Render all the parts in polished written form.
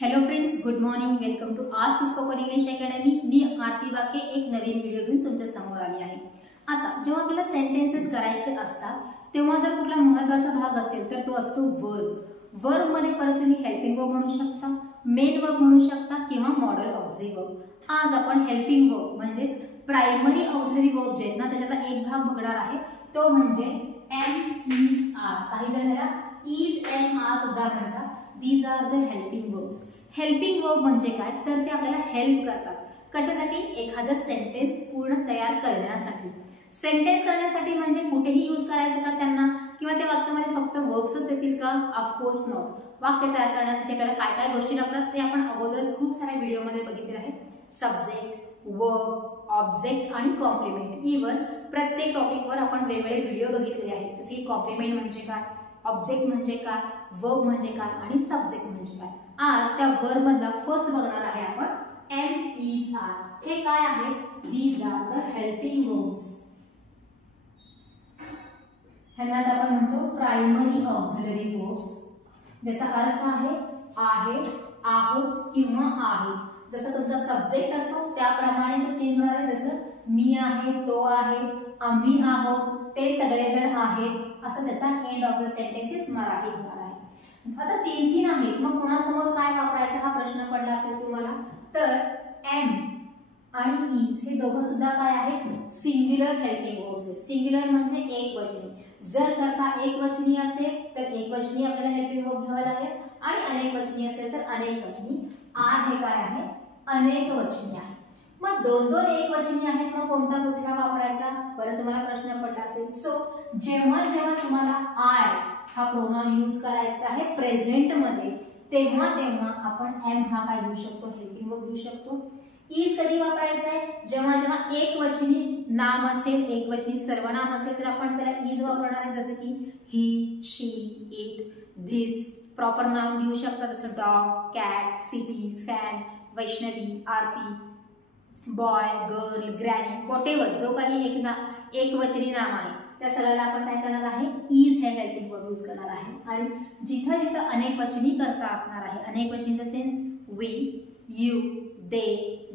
Hello friends, good morning. Welcome to ask spoken English academy. मी आरती वाके एक नवीन video घेऊन तुमच्या समोर आली आहे. आता जेव्हा आपल्याला सेंटेन्सेस करायचे असतात तेव्हा जर कुठला महत्त्वाचा भाग असेल तर तो असतो वर्ब. वर्ब मध्ये परत तुम्ही हेल्पिंग वर्ब म्हणू शकता, मेन वर्ब म्हणू शकता किंवा मॉडल ऑक्झिलरी वर्ब. आज आपण हेल्पिंग वर्ब म्हणजेच प्रायमरी ऑक्झिलरी वर्ब जे आहेत ना त्याच्यातला एक भाग बघणार आहे, तो म्हणजे एम इज आर. काही जण त्याला इज एम आर सुद्धा म्हणतात. These are the helping verbs. Helping verb म्हणजे काय तर ते आपल्याला हेल्प करतात. कशासाठी? एखादं सेंटेन्स पूर्ण तयार करण्यासाठी. सेंटेन्स करण्यासाठी म्हणजे कुठेही यूज करायचं का त्यांना, किंवा त्या वाक्यामध्ये फक्त वर्ब्सच येतील का? Of course not. वाक्य तयार करण्यासाठी आपल्याला काय काय गोष्टी लागतात ते आपण अगोदरच खूप साऱ्या व्हिडिओमध्ये बघितले आहे. सब्जेक्ट, वर्ब, ऑब्जेक्ट आणि कॉम्प्लिमेंट. इव्हन प्रत्येक टॉपिकवर आपण वेगवेगळे व्हिडिओ बघितलेले आहेत. जसे की कॉम्प्लिमेंट म्हणजे काय, ऑब्जेक्ट म्हणजे काय, वर्ब म्हणजे काय आणि सब्जेक्ट म्हणजे काय. आज त्या वर्ब मधला फर्स्ट बघणार आहे आपण एम इज आर. हे काय आहे? These are the helping verbs. ह्यांनाच आपण म्हणतो प्रायमरी ऑक्झिलरी वर्ब्स. ज्याचा अर्थ आहे, आहोत किंवा आहे. जसं तुमचा सब्जेक्ट असतो त्याप्रमाणे तो चेंज होणार आहे. जसं मी आहे, तो आहे, आम्ही आहोत, ते सगळेजण आहेत, असं त्याचा end of the sentences Marathi होणार आहे. आता तीन आहेत, मग कोणासमोर काय वापरायचा हा प्रश्न पडला असेल तुम्हाला. तर एम आणि इज हे दोघं सुद्धा काय आहेत? सिंग्युलर हेल्पिंग वर्ब्स आहेत. सिंग्युलर म्हणजे एकवचनी. जर करता एकवचनी असेल तर एकवचनी आपल्याला हेल्पिंग वर्ब घ्यावा लागेल आणि अनेकवचनी असेल तर अनेकवचनी. आर हे काय आहे? अनेकवचनी आहे. मग दोन दोन एकवचनी आहेत, मग कोणता कुठला वापरायचा परत तुम्हाला प्रश्न पडला असेल. सो जेव्हा जेव्हा तुम्हाला आय हा प्रोनाउन यूज करायचा आहे प्रेझेंट मध्ये, तेव्हा तेव्हा आपण एम हा काय घेऊ शकतो? हेल्पिंग वर्ब घेऊ शकतो. इज कधी वापरायचा आहे? जेव्हा जेव्हा एकवचनी नाम असेल, एकवचनी सर्वनाम असेल तर आपण त्याला इज वापरणार आहे. जसं की he, she, it, this. Proper noun घेऊ शकता जसं dog, cat, city, fan, Vaishnavi, Aarti, boy, girl, granny, whatever जो काही एकवचनी नाम आहे त्या सगळ्याला आपण काय करणार आहे? इज हे हेल्पिंग वर्ब यूज करणार आहे. आणि जिथं जिथं अनेकवचनी करता असणार आहे, अनेकवचनी in the sense we, you, they,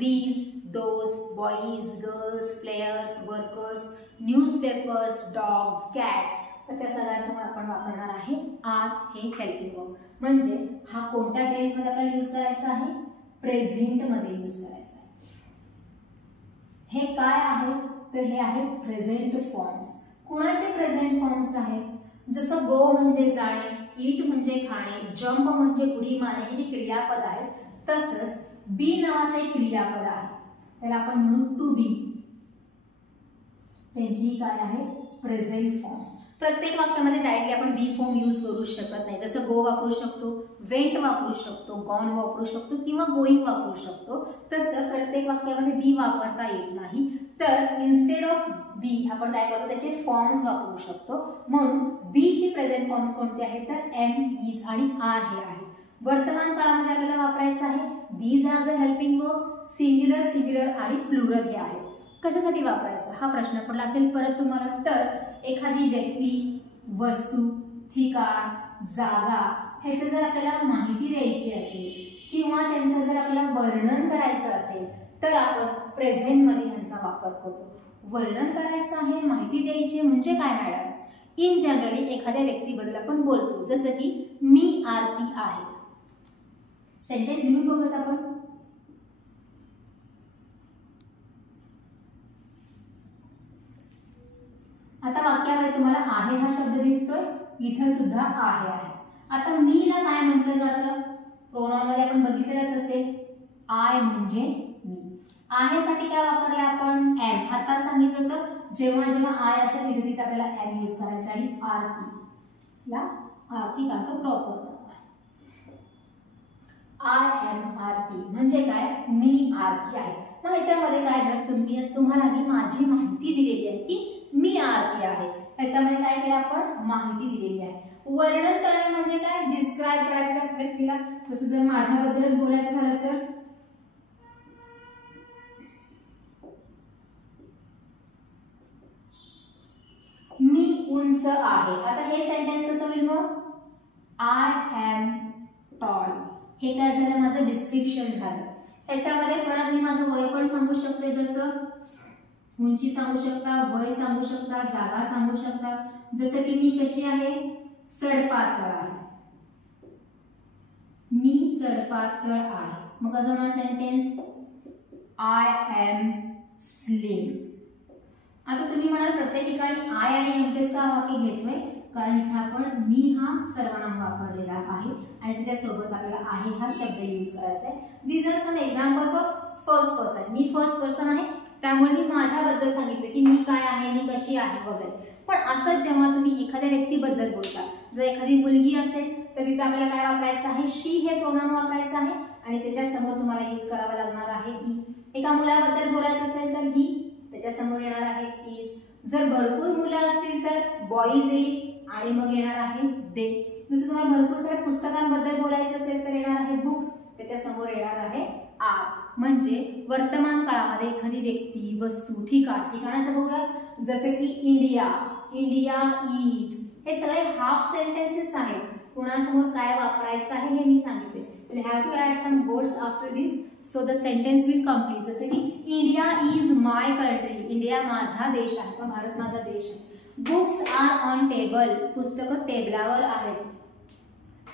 these, those, boys, girls, players, workers, newspapers, dogs, cats, तर त्या सगळ्यांसमोर आपण वापरणार आहे आर हे हेल्पिंग वर्ब. म्हणजे हा कोणत्या टेन्स मध्ये आपल्याला यूज करायचा आहे? प्रेझेंट मध्ये यूज करायचा आहे. हे काय आहे तर हे आहे प्रेझेंट फॉर्म्स. कुणाचे प्रेझेंट फॉर्म्स आहेत? जसं गो म्हणजे जाणे, ईट म्हणजे खाणे, जंप म्हणजे उडी मारणे, हे जे क्रियापद आहेत, तसंच बी नावाचे एक क्रियापद आहे त्याला आपण म्हणू टू बी. त्यांची काय आहे? Present forms. प्रत्येक वाक्यामध्ये डायरेक्टली आपण बी फॉर्म यूज करू शकत नाही. जसं गो वापरू शकतो, वेंट वापरू शकतो, गॉन वापरू शकतो किंवा गोइंग वापरू शकतो. तसं प्रत्येक वाक्यामध्ये बी वापरता येत नाही. तर इन्स्टेड ऑफ बी आपण काय करतो? त्याचे फॉर्म्स वापरू शकतो. म्हणून बी ची प्रेझेंट फॉर्म्स कोणते आहेत तर एम, इज आणि आर हे आहेत. वर्तमान काळामध्ये आपल्याला वापरायचं आहे these are the helping verbs. Singular, singular आणि प्लुरल हे आहे. कशासाठी वापरायचा हा प्रश्न पडला असेल परत तुम्हाला. तर एखादी व्यक्ती, वस्तू, ठिकाण, जागा ह्याचं जर आपल्याला माहिती द्यायची असेल किंवा त्यांचं जर आपल्याला वर्णन करायचं असेल तर आपण प्रेझेंट मध्ये ह्यांचा वापर करतो. वर्णन करायचं आहे, माहिती द्यायची म्हणजे काय मॅडम? इन जनरली एखाद्या व्यक्तीबद्दल आपण बोलतो. जसं की मी आरती आहे. सेंटेन्स लिहून बघत आपण. आता वाक्यामध्ये तुम्हाला आहे हा शब्द दिसतोय, इथं सुद्धा आहे. आता मीला काय म्हटलं जातं? प्रोनाउन मध्ये आपण बघितलेलंच असेल, आय म्हणजे मी. आहे साठी काय वापरलं आपण? एम. आता सांगितलं होतं जेव्हा जेव्हा आय असेल तिथे तिथे आपल्याला एम यूज करायचा. आणि आरती ला आरती काढतो प्रॉपर. आय एम आरती म्हणजे काय? मी आरती आहे. मग याच्यामध्ये काय झालं? तुम्हाला मी माझी माहिती दिलेली आहे की मी आरती आहे. त्याच्यामध्ये काय केलं आपण? माहिती दिलेली आहे. वर्णन करणे म्हणजे काय? डिस्क्राइब करायचं त्या व्यक्तीला. जसं जर माझ्याबद्दलच बोलायचं झालं तर मी उंच आहे. आता हे सेंटेन्स कसं होईल मग? I am tall. हे काय झालं, माझं डिस्क्रिप्शन झालं. ह्याच्यामध्ये परत मी माझं वय पण सांगू शकते, जसं उंची सांगू शकता, वय सांगू शकता, जागा सांगू शकता. जसं की मी कशी आहे, सडपातळ आहे, मी सडपातळ आहे. मग कसं होणार सेंटेन्स, आय एम स्लिम. आता तुम्ही म्हणाल प्रत्येक ठिकाणी आय आणि एमकेस का वाक्य घेतोय, कारण इथे आपण मी हा सर्वनाम वापरलेला आहे आणि त्याच्यासोबत आपल्याला आहे हा शब्द यूज करायचा आहे. These are some examples of first person. मी फर्स्ट पर्सन आहे, त्यामुळे मी माझ्याबद्दल सांगितलं की मी काय आहे, मी कशी आहे वगैरे. पण असंच जेव्हा तुम्ही एखाद्या व्यक्तीबद्दल बोलता, जर एखादी मुलगी असेल तर तिथे आपल्याला काय वापरायचं आहे, शी हे प्रोनाउन वापरायचं आहे आणि त्याच्यासमोर तुम्हाला यूज करावा लागणार आहे ही. एका मुलाबद्दल बोलायचं असेल तर ही, त्याच्यासमोर येणार आहे इज. जर भरपूर मुलं असतील तर बॉईज येईल आणि मग येणार आहे दे. जसं तुम्हाला भरपूर साऱ्या पुस्तकांबद्दल बोलायचं असेल तर येणार आहे बुक्स, त्याच्यासमोर येणार आहे आर. म्हणजे वर्तमान काळामध्ये एखादी व्यक्ती, वस्तू, ठिकाणाचं बघूया. जसे की इंडिया, इंडिया इज, हे सगळे हाफ सेंटेन्सेस आहेत. कोणासमोर काय वापरायचं आहे हे मी सांगितले. You have to add some words after this so the sentence will complete. जसे की India is my country, India माझा देश आहे किंवा भारत माझा देश आहे. बुक्स आर ऑन टेबल, पुस्तकं टेबलावर आहेत.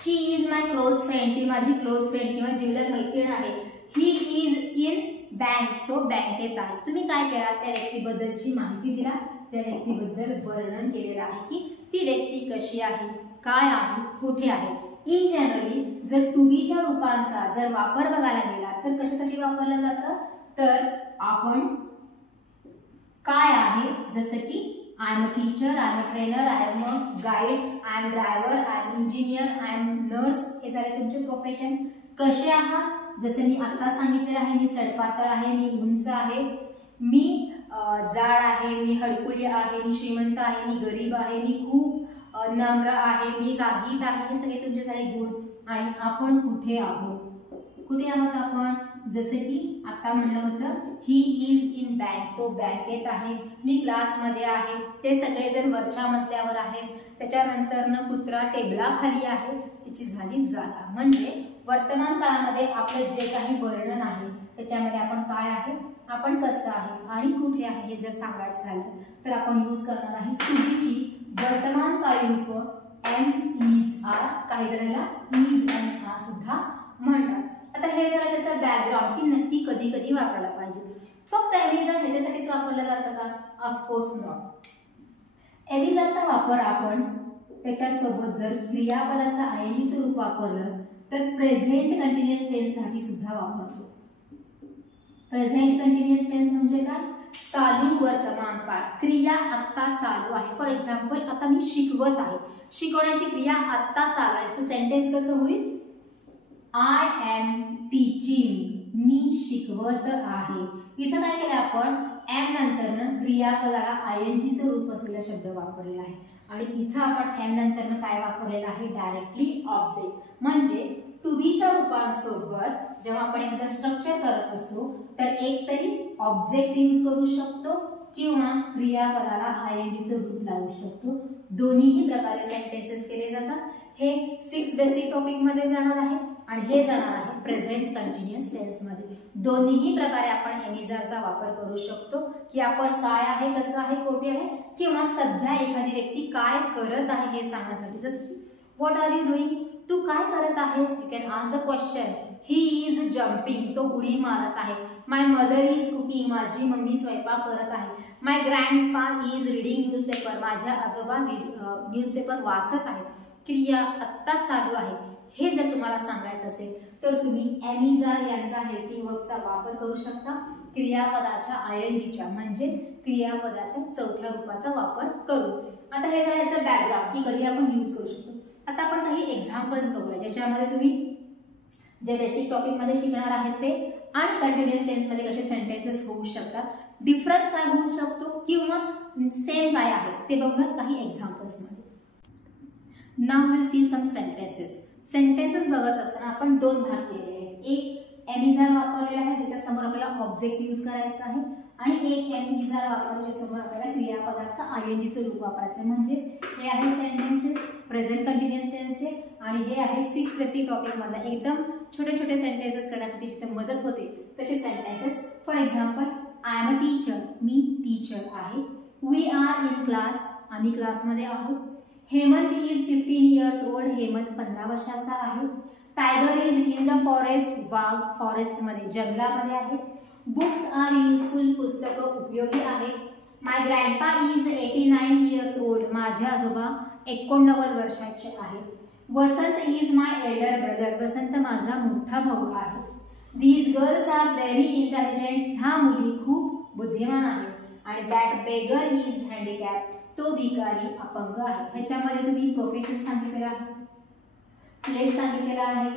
शी इज माय क्लोज फ्रेंड, ती माझी क्लोज फ्रेंड किंवा जिवलग मैत्रीण आहे. ही इज इन बँक, तो बँकेत आहे. तुम्ही काय केला, त्या व्यक्तीबद्दलची माहिती दिला, त्या व्यक्तीबद्दल वर्णन केलेलं आहे की ती व्यक्ती कशी आहे, काय आहे, कुठे आहे. इन जनरली जर टू बीच्या रूपांचा जर वापर बघायला गेला तर कशासाठी वापरलं जातं, तर आपण काय आहे, जसं की I am a teacher, I am a trainer, I am a guide, I am driver, I am engineer, I am nurse, हे झाले तुमचे प्रोफेशन. कसे आहात, जसे मी आता सांगितलेलं आहे, मी सडपातळ आहे, मी उंच आहे, मी जाड आहे, मी हडकुळी आहे, मी श्रीमंत आहे, मी गरीब आहे, मी खूप नम्र आहे, मी रागीट आहे. हे सगळे तुमचे झाले गुण. आणि आपण कुठे आहोत, कुठे आहोत आपण, जसे की आता म्हणलं होतं ही इज इन बँक, तो बँकेत आहे. मी क्लासमध्ये आहे, ते सगळे जण वरच्या मजल्यावर आहेत. त्याच्यानंतर कुत्रा टेबलाखाली आहे, त्याची झाली जागा. म्हणजे वर्तमान काळामध्ये आपलं जे काही वर्णन आहे त्याच्यामध्ये आपण काय आहे, आपण कसं आहे आणि कुठे आहे हे जर सांगायचं झालं तर आपण यूज करणार आहे टू बीची वर्तमान काळी रूप एम, इज, आर. काही जणांना इज आणि आर सुद्धा म्हणतात. आता हे झालं त्याचं बॅकग्राऊंड की नक्की कधी कधी वापरायला पाहिजे. फक्त एमिझर ह्याच्यासाठीच वापरलं जातं का, ऑफकोर्स नॉट. एमिझरचा वापर आपण त्याच्यासोबत जर क्रियापदाचा आयएनजीचं रूप वापरलं तर प्रेझेंट कंटिन्युअस टेन्स साठी सुद्धा वापरतो. प्रेझेंट कंटिन्युअस टेन्स म्हणजे काय, चालू वर्तमान काळ, क्रिया आत्ता चालू आहे. फॉर एक्झाम्पल आता मी शिकवत आहे, शिकवण्याची क्रिया आत्ता चालू आहे. सो सेंटेन्स कसं होईल, आय एम टीचिंग, मी शिकवत आहे. इथं काय केलं आपण, एम नंतर क्रियापदाला आयएनजीचं रूप असलेला शब्द वापरलेला आहे आणि इथं आपण एम नंतर काय वापरलेलं आहे, डायरेक्टली ऑब्जेक्ट. म्हणजे टू बीच्या रूपांसोबत जेव्हा आपण एखादं स्ट्रक्चर करत असतो तर एक तरी ऑब्जेक्ट यूज करू शकतो किंवा क्रियापदाला आयएनजीचं रूप लावू शकतो. दोन्हीही प्रकारे सेंटेन्सेस केले जातात. हे 6 बेसिक टॉपिक मध्ये जाणार आहे आणि हे जाणार आहे प्रेझेंट कंटिन्युअस टेन्स मध्ये. दोन्हीही प्रकारे आपण एमिझरचा वापर करू शकतो की आपण काय आहे, कसं आहे, कोठे आहे किंवा सध्या एखादी व्यक्ती काय करत आहे हे सांगण्यासाठी. जसं व्हॉट आर यू डुईंग, तू काय करत आहेस. You can ask the question. He is jumping, तो उडी मारत आहे. माय मदर इज कुकिंग, माझी मम्मी स्वयंपाक करत आहे. My grandpa is reading newspaper, माझ्या आजोबा न्यूजपेपर वाचत आहेत. क्रिया आत्ता चालू आहे हे जर तुम्हाला सांगायचं असेल तर तुम्ही एमिझर यांचा हेल्पिंग वर्बचा वापर करू शकता. क्रियापदाच्या आयएनजीच्या म्हणजेच क्रियापदाच्या चौथ्या रूपाचा वापर करू. आता हे झालं याचं बॅकग्राऊंड की कधी आपण यूज करू शकतो. आता आपण काही एक्झाम्पल्स बघूया ज्याच्यामध्ये तुम्ही जे बेसिक टॉपिक मध्ये शिकणार आहेत ते आणि कंटिन्युअस टेन्स मध्ये कसे सेंटेन्सेस होऊ शकतात, डिफरन्स काय होऊ शकतो किंवा सेम काय आहे ते बघूयात काही एक्झाम्पल्स मध्ये. Now will see some sentences. Sentences बघत असताना आपण दोन भाग केले आहेत. एक एमिझर वापरलेला आहे ज्याच्यासमोर आपल्याला ऑब्जेक्ट यूज करायचा आहे आणि एक एमिझर वापरले ज्याच्यासमोर आपल्याला क्रियापदाचा आयएनजीचं रूप वापरायचं आहे. म्हणजे हे आहेत सेंटेन्सेस प्रेझेंट कंटिन्युअस टेन्सचे आणि हे आहेत 6 बेसिक टॉपिक मधला एकदम छोटे छोटे सेंटेन्सेस करण्यासाठी जिथे मदत होते तसे sentences. For example, I am a teacher, मी टीचर आहे. वी आर इन क्लास, आम्ही क्लासमध्ये आहोत. Hemant is 15 years old, Hemant 15 वर्षाचा आहे. Tiger is in the forest, वाघ फॉरेस्टमध्ये जंगलामध्ये आहे. बुक्स आर युजफुल, पुस्तकं उपयोगी आहे. My grandpa is 89 years old, माझे आजोबा 89 वर्षाचे आहे. Vasant is my elder brother, Vasant माझा मोठा भाऊ आहे. These girls are very intelligent, ह्या मुली खूप बुद्धिमान आहेत. आणि दॅट बेगर इज हँडिकॅप, तो भिकारी अपंग आहे. ह्याच्यामध्ये तुम्ही प्रोफेशन सांगितलेलं आहे, प्लेस सांगितलेला आहे,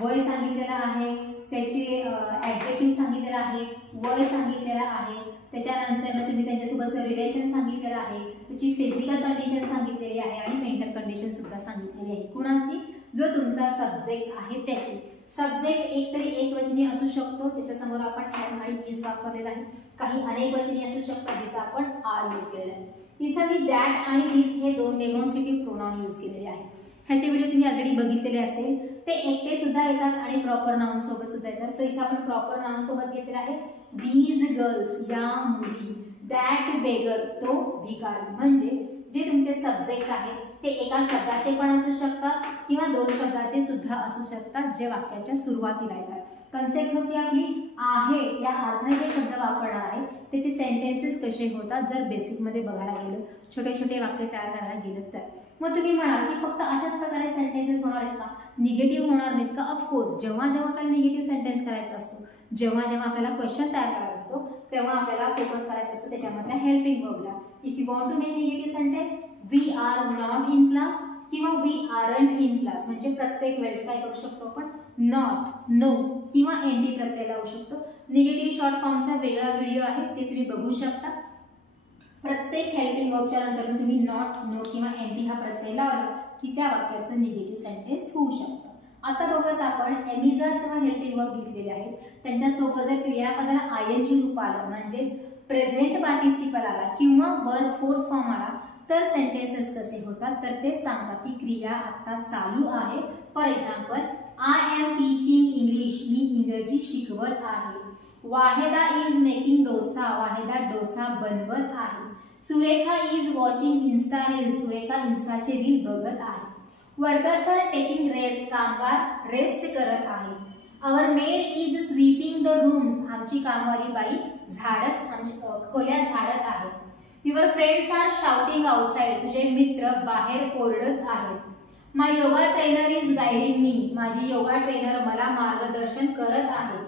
वय सांगितलेला आहे, त्याचे ॲडजेक्टिव्ह सांगितलेला आहे, वय सांगितलेला आहे. त्याच्यानंतर तुम्ही त्यांच्यासोबतचं रिलेशन सांगितलेलं आहे, त्याची फिजिकल कंडिशन सांगितलेली आहे आणि मेंटल कंडिशन सुद्धा सांगितलेली आहे. कुणाची? जो तुमचा सब्जेक्ट आहे त्याची. सब्जेक्ट एकतरी एकवचनी असू शकतो, त्याच्यासमोर आपण ॲम आणि इज वापरलेला आहे. काही अनेकवचनी असू शकतात जिथं आपण आर यूज केलेला आहे. इथं मी दॅट आणि दिस हे दोन डेमॉन्स्ट्रेटिव्ह प्रोनाउन यूज केलेले आहे. ह्याचे व्हिडिओ तुम्ही ऑलरेडी बघितलेले असेल. ते एकटे सुद्धा येतात आणि प्रॉपर नाउन सोबत सुद्धा येतात. सो इथं आपण प्रॉपर नाउन सोबत घेतलेला आहे. दीज गर्ल्स, या मुली. दॅट बेगर, तो भिकारी. म्हणजे जे तुमचे सब्जेक्ट आहेत ते एका शब्दाचे पण असू शकतात किंवा दोन शब्दाचे सुद्धा असू शकतात, जे वाक्याच्या सुरुवातीला येतात. कन्सेप्ट होती आपली आहे या अर्थाने जे शब्द वापरणार आहे त्याचे सेंटेन्सेस कसे होतात जर बेसिकमध्ये बघायला गेलं, छोटे छोटे वाक्य तयार करायला गेलं तर. मग तुम्ही म्हणाल की फक्त अशाच प्रकारे सेंटेन्सेस होणार आहेत का, निगेटिव्ह होणार नाहीत का? ऑफकोर्स, जेव्हा जेव्हा आपल्याला निगेटिव्ह सेंटेन्स करायचा असतो, जेव्हा जेव्हा आपल्याला क्वेश्चन तयार करायचा असतो, तेव्हा आपल्याला फोकस करायचं असतं त्याच्यामधल्या हेल्पिंग वर्बला. If you want to make negative sentence, we are not in class किंवा वी आरंट इन क्लास, म्हणजे प्रत्येक वेळेस काय करू शकतो आपण, नॉट, नो किंवा एनडी प्रत्यय लावू शकतो. निगेटिव्ह शॉर्ट फॉर्मचा वेगळा व्हिडिओ आहे, ते तुम्ही बघू शकता. प्रत्येक हेल्पिंग वर्बच्या नंतर तुम्ही नॉट, नो किंवा एनडी हा प्रत्यय लावला की त्या वाक्याचं निगेटिव्ह सेंटेन्स होऊ शकतं. आता बघत आपण एमिझा जेव्हा हेल्पिंग वर्ब घेतलेले आहेत त्यांच्यासोबत जर क्रियापदाला आयएनजी रूप आलं, म्हणजेच प्रेझेंट पार्टिसिपल आला किंवा वर्ब फोर फॉर्म आला, तर सेंटेन्सेस कसे होतात, तर ते सांगतात की क्रिया आता चालू आहे. For example, I am teaching English, मी इंग्रजी शिकवत आहे. वाहेदा इज मेकिंग डोसा, वाहेदा डोसा बनवत आहे. Surekha is watching Insta reels, Surekha इन्स्टाचे रील बघत आहे. वर्कर्स आर टेकिंग रेस्ट, कामगार रेस्ट करत आहे. Our maid is sweeping the rooms, आमची कामवाली बाई आमची खोल्या झाडत आहे. Your friends are shouting outside, तुझे मित्र बाहेर ओरडत आहेत. My yoga trainer is guiding me, माझी योगा ट्रेनर मला मार्गदर्शन करत आहे.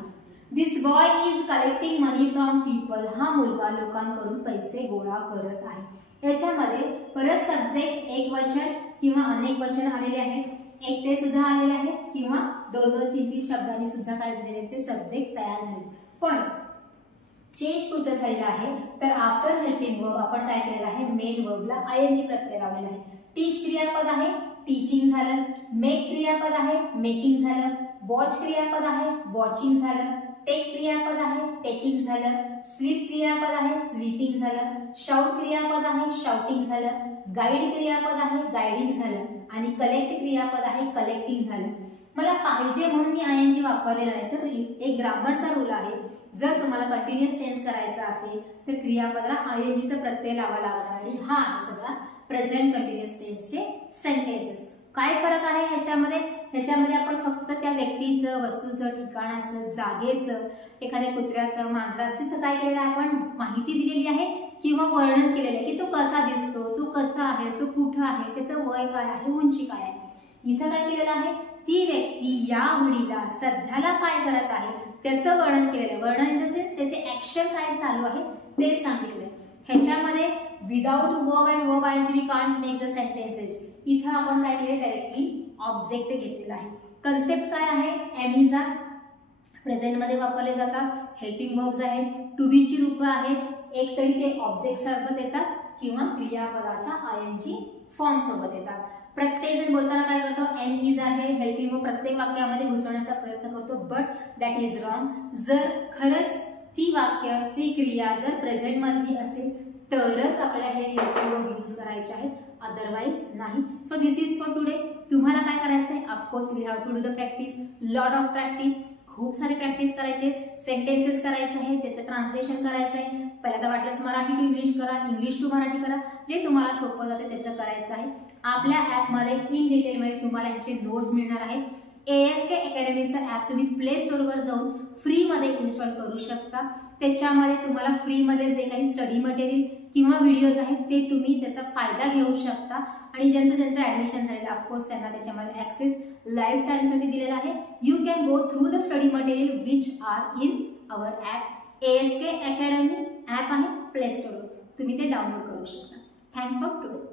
This boy is collecting money from people, हा मुलगा लोकांकडून पैसे गोळा करत आहे. याच्यामध्ये परत सब्जेक्ट एक वचन किंवा अनेक वचन आलेले आहेत, एकटे सुद्धा आलेले आहेत किंवा दोन दोन तीन तीन शब्दांनी सुद्धा काय झालेले ते सब्जेक्ट तयार झाले. पण चेंज कुठं झालेला आहे, तर आफ्टर हेल्पिंग वर्ब आपण काय केलेलं आहे, मेन वर्बला आयएनजी प्रत्यय लावलेला आहे. टीच क्रियापद आहे, टीचिंग झालं. मेक क्रियापद आहे, मेकिंग झालं. वॉच क्रियापद आहे, वॉचिंग झालं. टेक क्रियापद आहे, टेकिंग झालं. स्लीप क्रियापद आहे, स्लीपिंग झालं. शाउट क्रियापद आहे, शाउटिंग झालं. गाईड क्रियापद आहे, गायडिंग झालं. आणि कलेक्ट क्रियापद आहे, कलेक्टिंग झालं. मला पाहिजे म्हणून मी आयएनजी वापरलेला आहे, तर एक ग्रामरचा रूल आहे, जर तुम्हाला कंटिन्युअस टेन्स करायचा असेल तर क्रियापदाला आयएनजीचा प्रत्यय लावावा लागणार आणि हा आहे सगळा प्रेझेंट कंटिन्युअस टेन्सचे सेंटेन्सेस. काय फरक आहे ह्याच्यामध्ये आपण फक्त त्या व्यक्तीचं, वस्तूचं, ठिकाणाचं, जागेचं, एखाद्या कुत्र्याचं, मांजराचं तर काय केलेलं आहे, आपण माहिती दिलेली आहे किंवा वर्णन केलेलं आहे की तो कसा दिसतो, तो कसा आहे, तो कुठं आहे, त्याचं वय काय आहे, उंची काय आहे. इथं काय केलेलं आहे, ती व्यक्ती या घडीला सध्याला काय करत आहे त्याचं वर्णन केलेलं आहे. वर्णन इन द सेन्स त्याचे ऍक्शन काय चालू आहे ते सांगितलंय. ह्याच्यामध्ये without verb and verb I N G we can't make the sentences. इथं आपण काय केले, डायरेक्टली ऑब्जेक्ट घेतलेला आहे. कन्सेप्ट काय आहे, एमिझा प्रेझेंटमध्ये वापरले जातात. हेल्पिंग वर्ब्स आहेत, टू बीची रूपं आहेत, एक तरी ते ऑब्जेक्ट सोबत येतात किंवा क्रियापदाच्या आयएनजी फॉर्म सोबत येतात. प्रत्येक जण बोलताना काय करतो, एम इज आहे हेल्पिंग वर्ब प्रत्येक वाक्यामध्ये घुसवण्याचा प्रयत्न करतो, बट दॅट इज रॉंग. जर खरंच ती वाक्य, ती क्रिया जर प्रेझेंट मधली असेल तरच आपल्याला हे हेल्पिंग वर्ब यूज करायचे आहेत, अदरवाइज नाही. So this is for today. तुम्हाला काय करायचं आहे, of course you have to do the practice, lot of practice. खूप सारी प्रॅक्टिस करायचे, सेंटेन्सेस करायचे आहे, त्याचं ट्रान्सलेशन करायचं आहे. पहिल्यांदा वाटल्यास मराठी टू इंग्लिश करा, इंग्लिश टू मराठी करा, जे तुम्हाला सोपं जाते त्याचं करायचं आहे. आपल्या ॲपमध्ये इन डिटेलमध्ये तुम्हाला ह्याचे नोट्स मिळणार आहे. ASK अकॅडमीचं ॲप तुम्ही प्ले स्टोअरवर जाऊन फ्रीमध्ये इन्स्टॉल करू शकता. त्याच्यामध्ये तुम्हाला फ्रीमध्ये जे काही स्टडी मटेरियल किंवा व्हिडिओज आहेत ते तुम्ही त्याचा फायदा घेऊ शकता. आणि ज्यांचं ॲडमिशन झालेलं ऑफकोर्स त्यांना त्याच्यामध्ये ॲक्सेस लाईफ टाईमसाठी दिलेला आहे. You can go through the study material which are in our app. ASK academy app आहे प्ले स्टोअरवर, तुम्ही ते डाउनलोड करू शकता. Thanks for today.